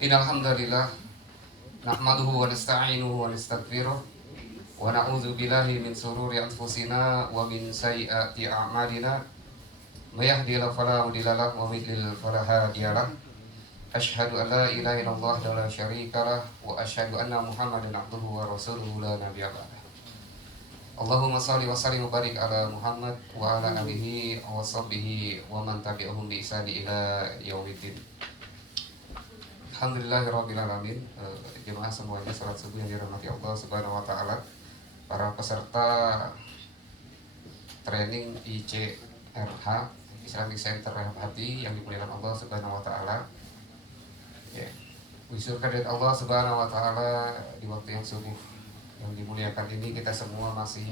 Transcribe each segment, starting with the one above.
Innal hamdalillah nahmaduhu wa nasta'inuhu wa nastaghfiruh wa na'udzu billahi min shururi anfusina wa min sayyiati a'malina. May yahdihillahu fala mudilla lahu wa may yudlil fala hadiya lahu. Asyhadu an la ilaha illallah wa la syarika lah wa asyhadu anna Muhammadan abduhu wa rasuluhu la nabiyya ba'dah. Allahumma shalli wa sallim wa barik ala Muhammad wa ala alihi wa sahbihi wa man tabi'ahum bi ihsani ila yaumiddin. Alhamdulillahirrabbilalamin. Jemaah semuanya, salat subuh yang dirahmati Allah Subhanahu wa taala. Para peserta training ICRH, Islamic Center Rehab Hati, yang dimuliakan Allah Subhanahu wa taala. Ya. Bersyukur kepada Allah Subhanahu wa taala di waktu yang subuh yang dimuliakan ini, kita semua masih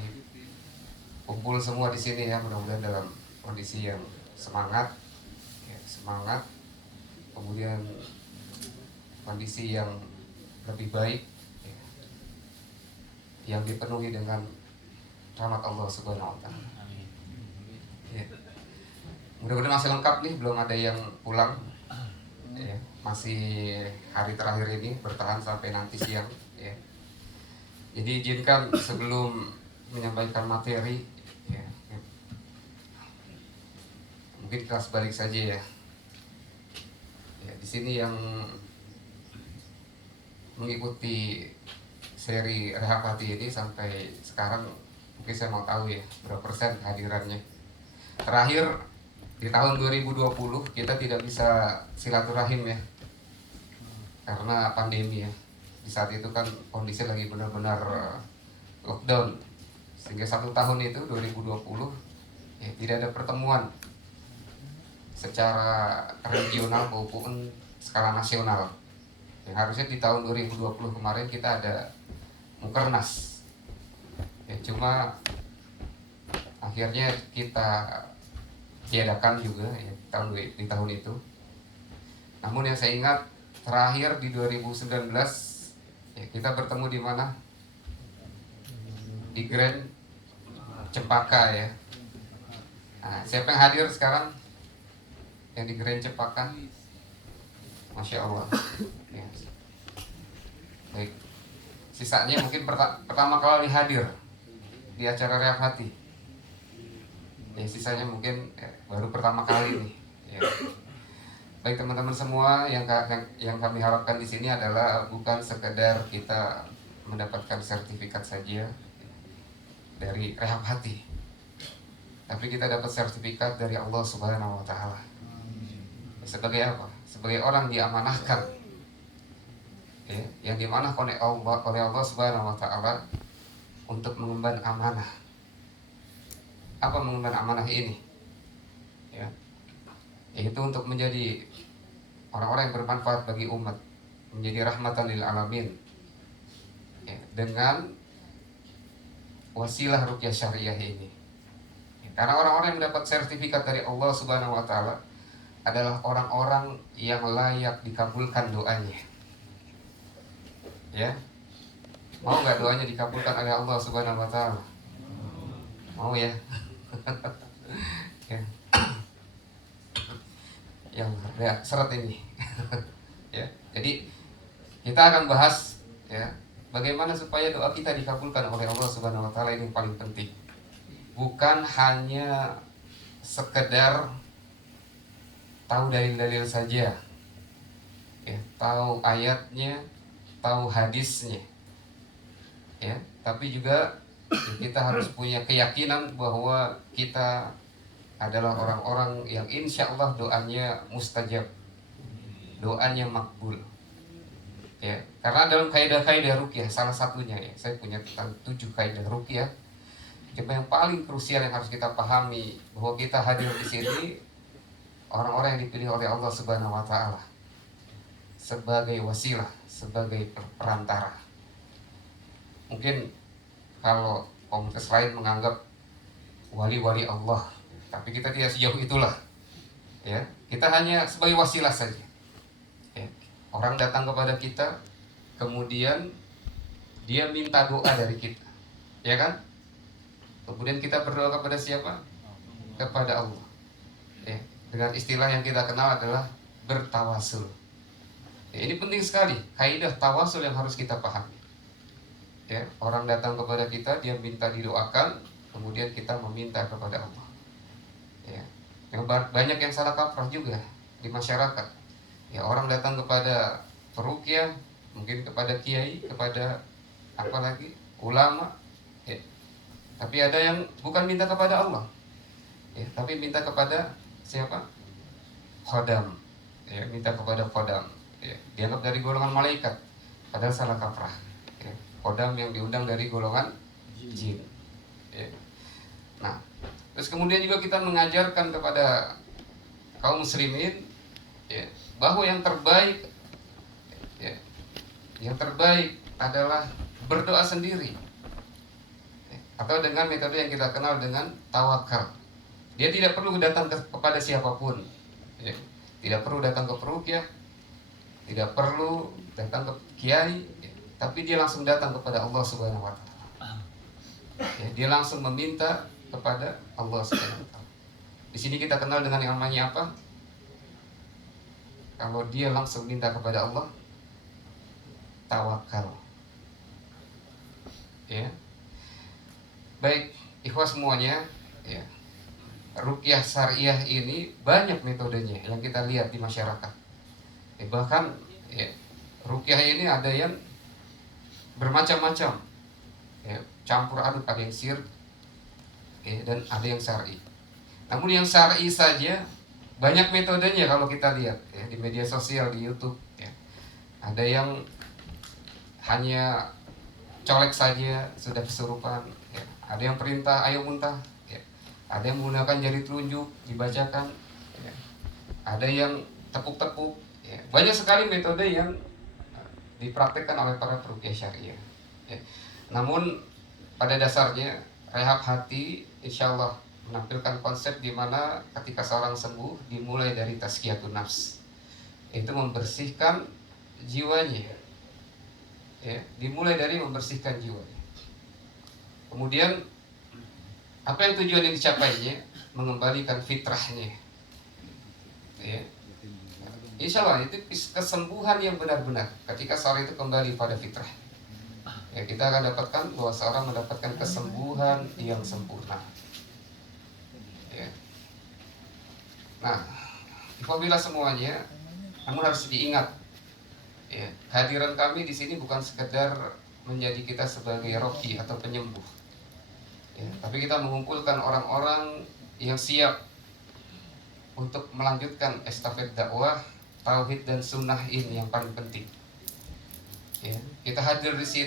kumpul semua di sini ya, mudah-mudahan dalam kondisi yang semangat, ya, semangat, kemudian kondisi yang lebih baik, ya, yang dipenuhi dengan rahmat Allah Subhanahu wa taala. Ya. Mudah-mudahan masih lengkap nih, belum ada yang pulang. Ya, masih hari terakhir ini, bertahan sampai nanti siang, ya. Jadi izinkan sebelum menyampaikan materi, ya, mungkin kelas balik saja ya. Ya, di sini yang mengikuti seri Rehab Hati ini sampai sekarang, mungkin saya mau tahu ya berapa persen kehadirannya. Terakhir di tahun 2020 kita tidak bisa silaturahim ya, karena pandemi ya. Di saat itu kan kondisi lagi benar-benar lockdown, sehingga 1 tahun itu 2020 ya tidak ada pertemuan secara regional maupun skala nasional. Yang harusnya di tahun 2020 kemarin kita ada Mukernas ya, cuma akhirnya kita tiadakan juga ya, di tahun itu. Namun yang saya ingat terakhir di 2019 ya, kita bertemu di mana? Di Grand Cempaka ya. Nah, siapa yang hadir sekarang yang di Grand Cempaka? Masya Allah ya. Baik, sisanya mungkin pertama kali hadir di acara Rehab Hati ya, sisanya mungkin baru pertama kali nih ya. Baik teman-teman semua, yang kami harapkan di sini adalah bukan sekedar kita mendapatkan sertifikat saja dari Rehab Hati, tapi kita dapat sertifikat dari Allah Subhanahu wa taala. Sebagai apa? Sebagai orang diamanahkan ya, yang diamanahkan oleh Allah Subhanahu wa taala untuk mengemban amanah. Apa mengemban amanah ini? Ya, yaitu untuk menjadi orang-orang yang bermanfaat bagi umat, menjadi rahmatan lil alamin ya, dengan wasilah ruqyah syariah ini ya, karena orang-orang yang mendapat sertifikat dari Allah Subhanahu wa taala adalah orang-orang yang layak dikabulkan doanya ya. Mau nggak doanya dikabulkan oleh Allah Subhanahu wa taala? Mau ya? Ya. Yang seret ini ya. Jadi kita akan bahas ya, bagaimana supaya doa kita dikabulkan oleh Allah Subhanahu wa taala. Ini yang paling penting. Bukan hanya sekedar tahu dalil-dalil saja ya, tahu ayatnya, tahu hadisnya ya, tapi juga kita harus punya keyakinan bahwa kita adalah orang-orang yang insya Allah doanya mustajab, doanya makbul ya. Karena dalam kaidah-kaidah ruqyah, salah satunya ya, saya punya tentang 7 kaidah ruqyah. Cuma yang paling krusial yang harus kita pahami, bahwa kita hadir di sini orang-orang yang dipilih oleh Allah Subhanahu wa taala sebagai wasilah, sebagai perantara. Mungkin kalau komunitas lain menganggap wali-wali Allah, tapi kita tidak sejauh itulah ya. Kita hanya sebagai wasilah saja ya. Orang datang kepada kita, kemudian dia minta doa dari kita ya kan, kemudian kita berdoa kepada siapa? Kepada Allah ya. Dengan istilah yang kita kenal adalah bertawasul Ya, ini penting sekali kaidah tawasul yang harus kita pahami. Ya, orang datang kepada kita, dia minta didoakan, kemudian kita meminta kepada Allah. Ya, yang banyak yang salah kaprah juga di masyarakat. Ya, orang datang kepada peruqyah, mungkin kepada kiai, kepada apa lagi, ulama, ya. Tapi ada yang bukan minta kepada Allah, ya, tapi minta kepada siapa? Khodam, ya, minta kepada khodam, ya, dianggap dari golongan malaikat, padahal salah kaprah. Ya, khodam yang diundang dari golongan jin. Ya. Nah, terus kemudian juga kita mengajarkan kepada kaum muslimin, ya, bahwa yang terbaik, ya, yang terbaik adalah berdoa sendiri, ya, atau dengan metode yang kita kenal dengan tawakal. Dia tidak perlu datang kepada siapapun, ya. Tidak perlu datang ke peruqyah, tidak perlu datang ke kiai, ya. Tapi dia langsung datang kepada Allah Subhanahu wa Ta'ala. Ya, dia langsung meminta kepada Allah Subhanahu wa Ta'ala. Di sini kita kenal dengan yang namanya apa? Kalau dia langsung minta kepada Allah, tawakal. Ya. Baik, ikhwas semuanya, ya. Ruqyah syariah ini banyak metodenya yang kita lihat di masyarakat. Bahkan, ya, ruqyah ini ada yang bermacam-macam, ya, campur aduk, ada yang sir, ya, dan ada yang syar'i. Namun yang syar'i saja banyak metodenya kalau kita lihat, ya, di media sosial, di YouTube, ya. Ada yang hanya colek saja sudah kesurupan, ya. Ada yang perintah ayo muntah, ya. Ada yang menggunakan jari telunjuk dibacakan, ya. Ada yang tepuk-tepuk, ya. Banyak sekali metode yang dipraktikkan oleh para peruqyah syariah, ya. Namun pada dasarnya rehab hati insya Allah menampilkan konsep di mana ketika seorang sembuh dimulai dari tazkiyatun nafs, itu membersihkan jiwanya, ya, dimulai dari membersihkan jiwanya. Kemudian apa yang tujuan yang dicapainya? Mengembalikan fitrahnya, ya. Insya Allah itu kesembuhan yang benar-benar ketika seorang itu kembali pada fitrah, ya, kita akan dapatkan bahwa seorang mendapatkan kesembuhan yang sempurna, ya. Nah, apabila semuanya, namun harus diingat, ya, kehadiran kami di sini bukan sekedar menjadi kita sebagai roki atau penyembuh, ya, tapi kita mengumpulkan orang-orang yang siap untuk melanjutkan estafet dakwah tauhid dan sunnah ini yang paling penting, ya. Kita hadir di sini